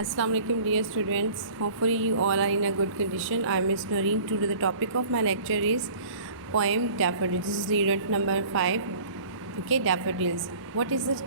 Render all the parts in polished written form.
Assalamu alaikum dear students. Hopefully you all are in a good condition. I am Miss Noreen. Today the topic of my lecture is poem Daffodils. This is unit number 5. Okay, daffodils. What is the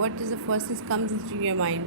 what is the first that comes into your mind?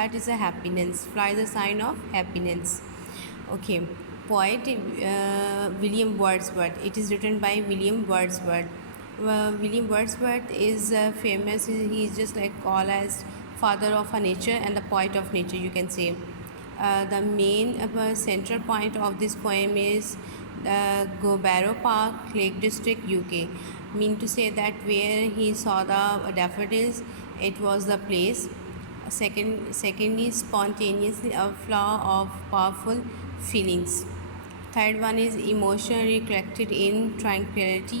that is a happiness. Flower is a sign of happiness. Okay. Poet William Wordsworth. It is written by William Wordsworth. William Wordsworth is famous. He is just like called as father of a nature and the poet of nature, you can say. The main central point of this poem is Gobaro Park, Lake District, UK. Mean to say that where he saw the daffodils, it was the place. Secondly, spontaneously a flower of powerful feelings. Third one is emotion reflected in tranquility.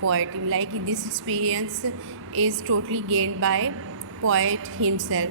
poet. Like this experience is totally gained by poet himself.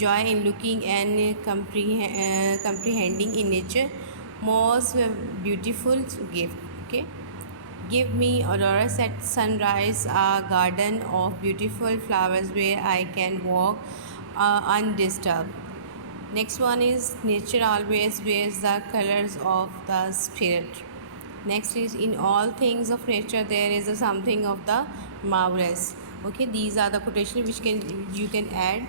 joy in looking and comprehending in nature, most beautiful gift. Okay, give me auroras at sunrise, a garden of beautiful flowers where I can walk undisturbed. Next one is nature always wears the colors of the spirit. Next is in all things of nature there is a something of the marvelous. Okay, these are the quotation which you can add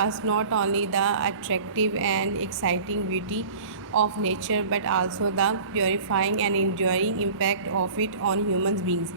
us not only the attractive and exciting beauty of nature but also the purifying and enduring impact of it on human beings.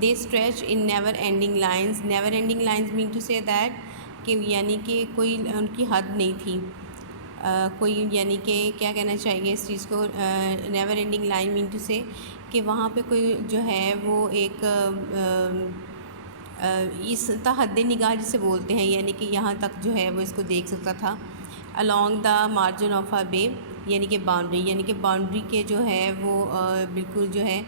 They stretch in never ending lines. Never ending lines means to say that کہ یعنی کہ کوئی ان کی حد نہیں تھی. کوئی یعنی کہ کیا کہنا چاہیے اس چیز کو, never ending line means to say کہ وہاں پہ کوئی جو ہے وہ ایک اس حد نگاہ جسے بولتے ہیں, یعنی کہ یہاں تک جو ہے وہ اس کو دیکھ سکتا تھا. along the margin of a bay, یعنی کہ باؤنڈری, یعنی کہ باؤنڈری کے جو ہے وہ بالکل جو ہے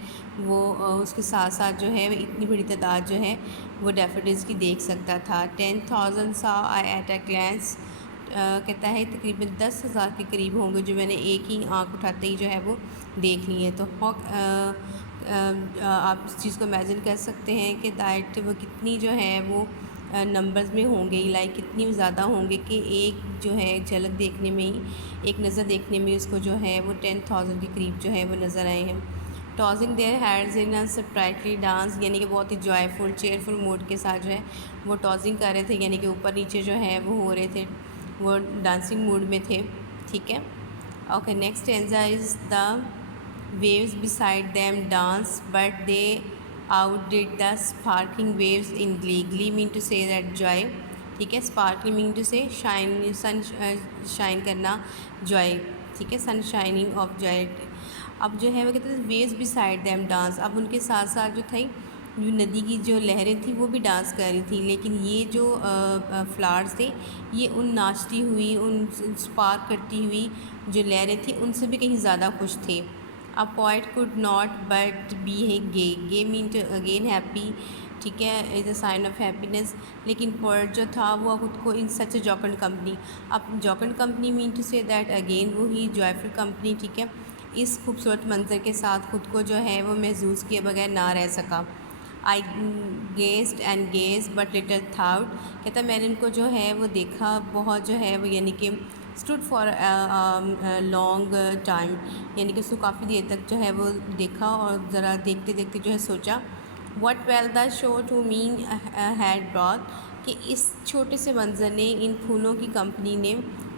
وہ اس کے ساتھ ساتھ جو ہے اتنی بڑی تعداد جو ہے وہ ڈیفوڈلز کی دیکھ سکتا تھا. 10,000 saw I at a glance, کہتا ہے تقریباً 10,000 کے قریب ہوں گے جو میں نے ایک ہی آنکھ اٹھاتے ہی جو ہے وہ دیکھ لی ہے. تو آپ اس چیز کو امیجن کر سکتے ہیں کہ دیٹ وہ کتنی جو ہے وہ نمبرز میں ہوں گے, لائک کتنی زیادہ ہوں گے کہ ایک جو ہے جھلک دیکھنے میں ہی, ایک نظر دیکھنے میں اس کو جو ہے وہ 10,000 کے قریب جو ہے وہ نظر آئے ہیں. ٹازنگ دیئر ہیڈز ان سپرائٹلی ڈانس, یعنی کہ بہت ہی جوائے چیئرفل موڈ کے ساتھ جو ہے وہ ٹازنگ کر رہے تھے, یعنی کہ اوپر نیچے جو ہے وہ ہو رہے تھے, وہ ڈانسنگ موڈ میں تھے. ٹھیک ہے. Okay, next stanza is the waves beside them dance but they outdid the sparkling waves in glee. Glee mean to say that joy. ٹھیک ہے. sparkling mean to say shine, sun shine کرنا, joy. ٹھیک ہے, sun shining of joy. اب جو ہے وہ کہتے ہیں waves beside them dance, اب ان کے ساتھ ساتھ جو تھیں جو ندی کی جو لہریں تھیں وہ بھی ڈانس کر رہی تھیں, لیکن یہ جو فلاورز تھے یہ ان ناچتی ہوئی, ان اسپارک کرتی ہوئی جو لہریں تھیں ان سے بھی کہیں زیادہ خوش تھے. A poet could not but be gay. Gay mean to again happy. ٹھیک ہے, از اے سائن آف ہیپینس. لیکن پوئٹ جو تھا وہ خود کو ان سچ اے جوکنڈ کمپنی, اب جوکنڈ company main to say that again وہی جوائفل کمپنی. ٹھیک ہے, اس خوبصورت منظر کے ساتھ خود کو جو ہے وہ محظوظ کیے بغیر نہ رہ سکا. I gazed and gazed but little thought, کہتا میں نے ان کو جو ہے وہ دیکھا بہت جو ہے وہ, یعنی کہ اسٹوڈ فار لانگ ٹائم, یعنی کہ اس کو کافی دیر تک جو ہے وہ دیکھا اور ذرا دیکھتے دیکھتے جو ہے سوچا. What wealth the show to me had brought, کہ اس چھوٹے سے منظر نے, ان پھولوں کی کمپنی نے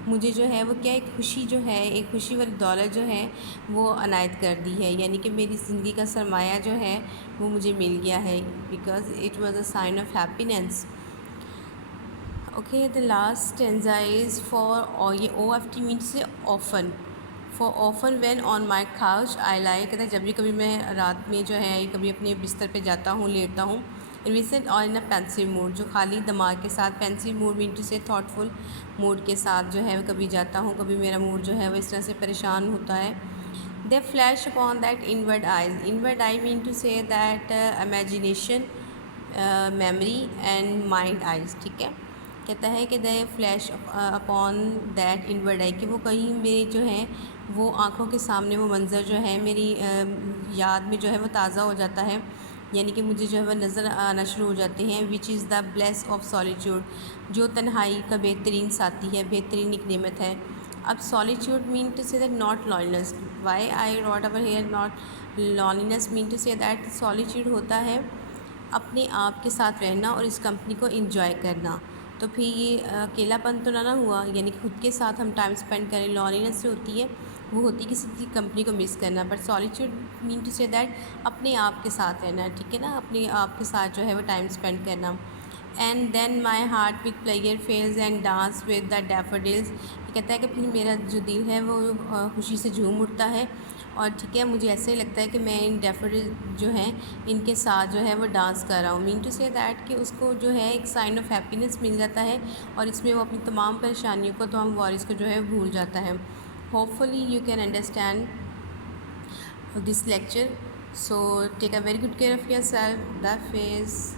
مجھے جو ہے وہ کیا ایک خوشی جو ہے, ایک خوشی والی دولت جو ہے وہ عنایت کر دی ہے, یعنی کہ میری زندگی کا سرمایہ جو ہے وہ مجھے مل گیا ہے, because it was a sign of happiness. Okay, the last stanza is for, یہ O F T means say often, for often when on my couch I lie, کہتا ہے جب بھی کبھی میں رات میں جو ہے کبھی اپنے بستر پہ جاتا ہوں, لیٹتا ہوں, ریسنٹ اور ان اے پینسو موڈ, جو خالی دماغ کے ساتھ, پینسو موڈ مین ٹو سے تھاٹفل موڈ کے ساتھ جو ہے کبھی جاتا ہوں, کبھی میرا موڈ جو ہے وہ اس طرح سے پریشان ہوتا ہے. They flash upon that inward eyes, inward eye mean to say that imagination, memory and mind eyes. ٹھیک ہے, کہتا ہے کہ they flash upon that inward eye, کہ وہ کہیں میری جو ہے وہ آنکھوں کے سامنے وہ منظر جو ہے میری یاد میں جو ہے وہ تازہ ہو جاتا ہے, یعنی کہ مجھے جو ہے وہ نظر آنا شروع ہو جاتے ہیں. وچ از دا بلیس آف سالیٹیوڈ, جو تنہائی کا بہترین ساتھی ہے, بہترین ایک نعمت ہے. اب solitude mean to say that not loneliness, why I wrote over here not loneliness mean to say that solitude ہوتا ہے اپنے آپ کے ساتھ رہنا اور اس کمپنی کو انجوائے کرنا. تو پھر یہ اکیلا پن تو نہ ہوا, یعنی کہ خود کے ساتھ ہم ٹائم اسپینڈ کریں. لانلینس جو ہوتی ہے وہ ہوتی ہے کسی کی کمپنی کو مس کرنا, but solitude mean to say that اپنے آپ کے ساتھ رہنا. ٹھیک ہے نا, اپنے آپ کے ساتھ جو ہے وہ ٹائم اسپینڈ کرنا. And then my heart with pleasure fills and dance with the daffodils, یہ کہتا ہے کہ پھر میرا جو دل ہے وہ خوشی سے جھوم اٹھتا ہے, اور ٹھیک ہے مجھے ایسے ہی لگتا ہے کہ میں ان ڈیفوڈل جو ہیں ان کے ساتھ جو ہے وہ ڈانس کر رہا ہوں. مین ٹو سے دیٹ کہ اس کو جو ہے ایک سائن آف ہیپینس مل جاتا ہے, اور اس میں وہ اپنی تمام پریشانیوں کو, تمام وارث کو جو ہے بھول جاتا ہے. Hope fully you can understand this lecture. So take a very good care of yourself. Allah Hafiz.